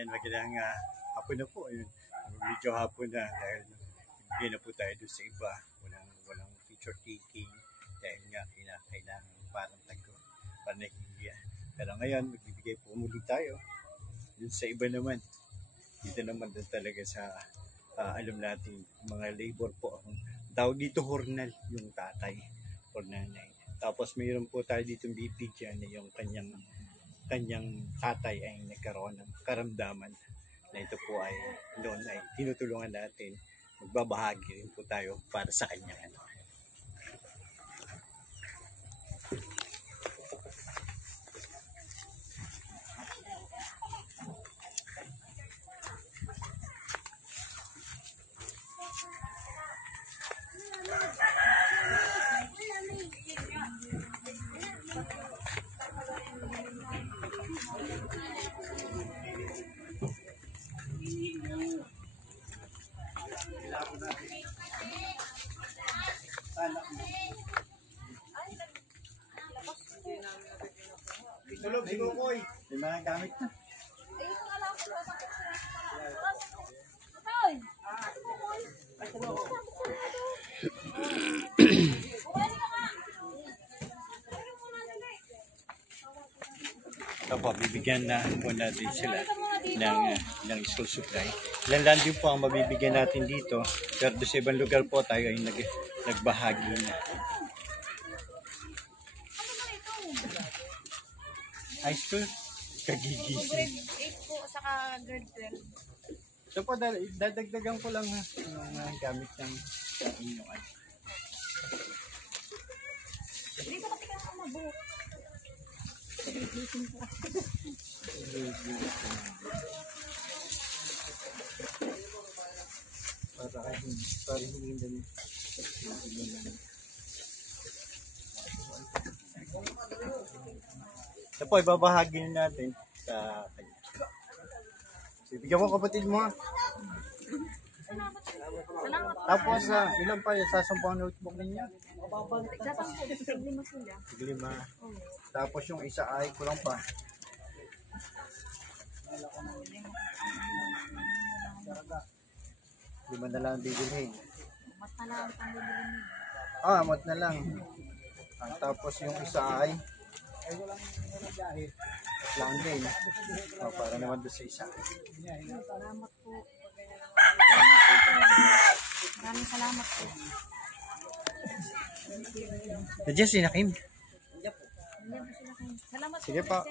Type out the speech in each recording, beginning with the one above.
And magandang hapon na po. Medyo hapon na dahil bigyan na po tayo doon sa iba. Walang feature taking dahil nga kailangan parang tago para nahihiya. Pero ngayon, magbibigay po muli tayo doon sa iba naman. Dito naman doon talaga sa alam natin, mga labor po. Tawag dito hornal, yung tatay or nanay. Tapos mayroon po tayo dito bibigyan na yung kanyang tatay ay nagkaroon ng karamdaman na ito po ay noon ay tinutulungan natin. Magbabahagi rin po tayo para sa kanya. Tulog si Kukoy. May mga gamit na. Ito po, bibigyan na po natin sila ng school supply. Ilan lang din po ang mabibigyan natin dito. Pero sa ibang lugar po tayo ay nagbahagi na. High school? Kagigising. Grade 8 po, saka grade 12. So po, dadagdagan ko lang yung gamit ng inyong ay. Hindi ko kasi kaya mabuhok. Kagigising po. Para hindi din. Ito po, ibabahagi natin sa kanya. Bigyan mo kapatid mo ha. Salamat. Tapos, ilan pa yung sasampang notebook ninyo? Sasampo, siglima sila. Siglima. Tapos yung isa ay kulang pa. Lima na lang bibilhin. Mas malaman ang bibilin niyo. Mat na lang. Tapos yung isa ay lang din. Para naman doon sa isa. Salamat po. Maraming salamat po. Nandiyan si Nakim. Salamat po. Sige pa.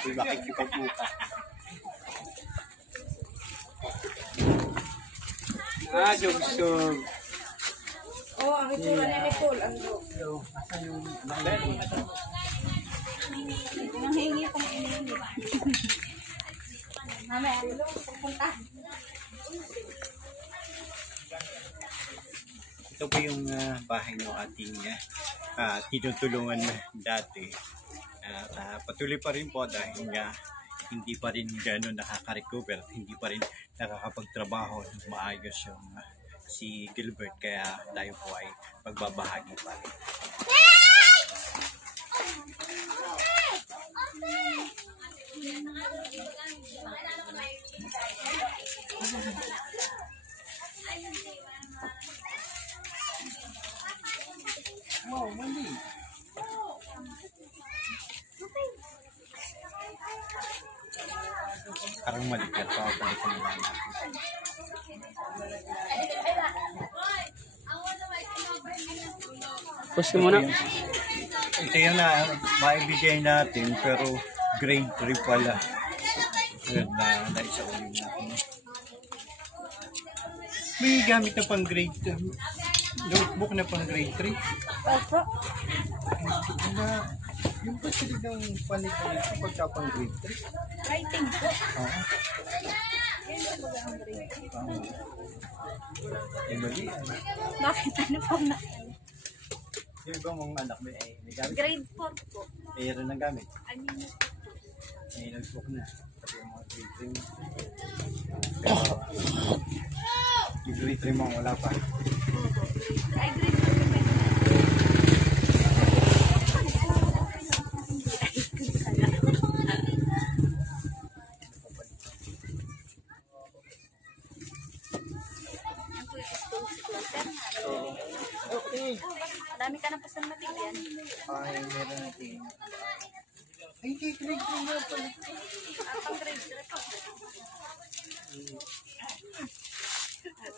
Ay, makikipagbuka. Sug-sug. Ang itsura niya ni Paul. Asan yung bangin? Nanghingi akong hinihingi. Mamaya, pupunta. Ito po yung bahay ng ating tinutulungan dati. Patuloy pa rin po dahil nga hindi pa rin gano'n nakaka-recover, hindi pa rin nakakapagtrabaho ng maayos yung si Gilbert, kaya tayo po ay magbabahagi pa rin. Wow, mali. Parang malikot pa ako dito naman natin. Push ko muna. Ito yung maibigay natin pero grade 3 pala. Naisa ulit natin. May gamit na pang grade 2. Notebook na pang grade 3. Opo. Yung ba sila ng panig sa pagkapang grade 3? Writing po. Oo. Yan po ba ang grade? Mali. Bakit ano po na? Yung ibang mga anak may gamit. Grade 4 po. Mayroon ng gamit. Ano na po? May nag-book na. Kasi yung mga grade 3. Yung grade 3 mo wala pa. Ay, grade 4 po. Okay. Madami ka na pa sa matigyan. Ay, meron natin. Ay, kay grade 3 nga pala. Pang grade 3 po.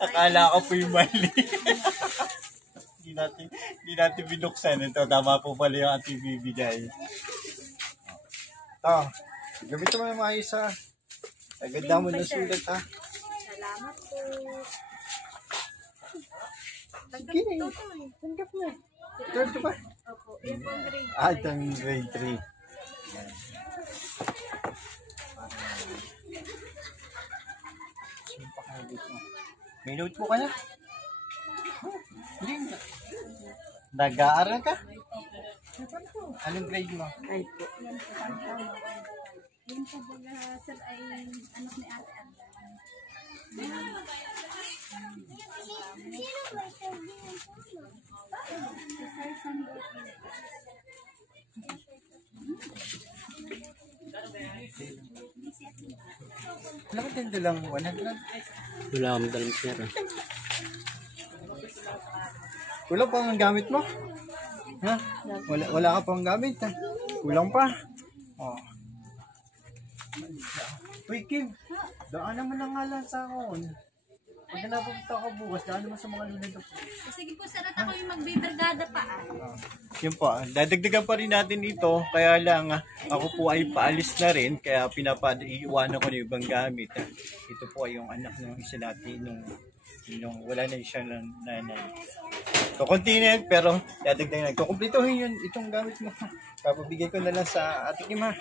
Akala ko po yung mali. Hindi natin binuksan ito. Tama po pala yung ating bibigay. Ito. Gamit mo yung maayos ha. Agad mo ng sulat ha. Salamat po. Sige. Tanggap na. Third ba? Opo. Yan po ang grade 3. Ah, itong grade 3. May notebook ka na? Hindi na. Nag-aaral ka? Anong grade mo? Ay po. Yan po baga, sir, ay anak ni ate Ate. Wala ka din lang 100? Wala akong dalang pera. Kulang pa ang gamit mo? Ha? Wala ka pang gamit ha? Kulang pa? Oh. Uy, Kim. Daan naman na nga lang sa akin. Pag napunta ka bukas, daan naman sa mga lunay ko. Sige po, sir, at ako yung magbibrigada pa. Yun po, dadagdagan pa rin natin ito. Kaya lang, ako po ay paalis na rin. Kaya iiwanan ko na yung ibang gamit. Ito po ay yung anak ng isa natin. Nung wala na siya ng nanay. Kukuntinig, pero dadagdagan na. Kukumplituhin yun, itong gamit mo. Papabigay ko na lang sa ating Kim ha.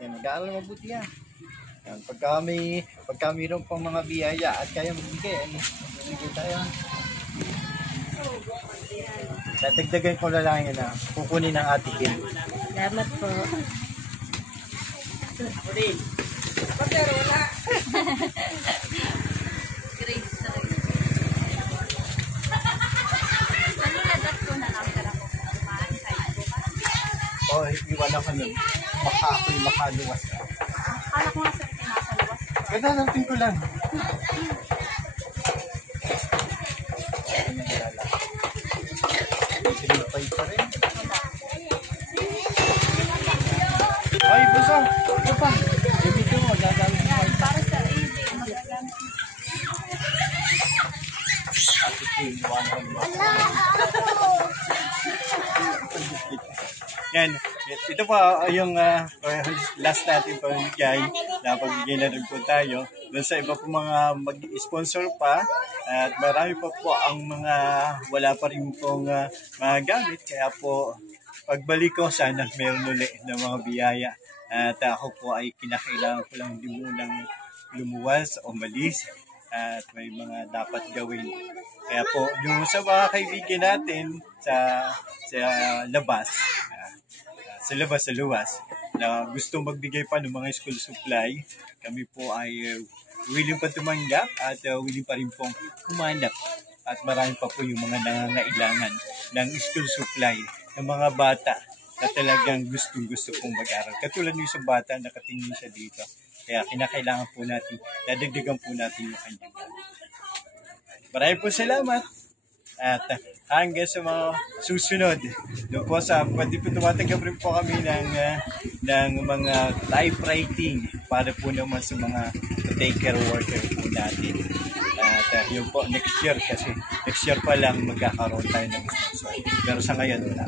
Yan, mag-aaral mabuti ha. Yan, pagka mayroon pang mga biyaya at kaya magbigay, magbigay tayo. Dadagdagan ko na lang yun kukunin ng ating Kim. Salamat po. Grade 3. Ano na dat ko na lang, sir, ako kumain kahit po. O, iwala ka nun. Makaluwas ka. Akala ko nga, sir, nasa luwas. Ganda ng pinto lang. Sinipay pa rin. Ay, busa! Ito pa! Ibigay mo, gagamit mo. Yan, para sa AJ, magagamit mo. Yan. Ito pa yung last natin pamigay. Napagbigay na rin po tayo. Doon sa iba po mga mag-sponsor pa. At marami pa po ang mga wala pa rin pong mga gamit. Kaya po pagbalik ko sana meron ulit ng mga biyaya. At ako po ay kinakailangan ko lang din munang lumuwas o malis. At may mga dapat gawin. Kaya po, yung sa mga kaibigan natin sa labas, sa luwas, na gusto magbigay pa ng mga school supply, kami po ay willing pa tumanggap at willing pa rin pong humanap. At marami pa po yung mga nangangailangan ng school supply ng mga bata na talagang gusto pong mag-aral. Katulad yung sa bata, nakatingin siya dito. Kaya kinakailangan po natin, dadagdagan po natin yung kanyang. Maraming po salamat. At hanggang sa mga susunod. Doon po sa, pwede po tumatanggap rin po kami ng mga typewriting para po naman sa mga take-care worker po natin. At yun po, next year kasi next year pa lang magkakaroon tayo ng sponsor. Pero sa ngayon, wala.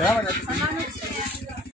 Salamat natin.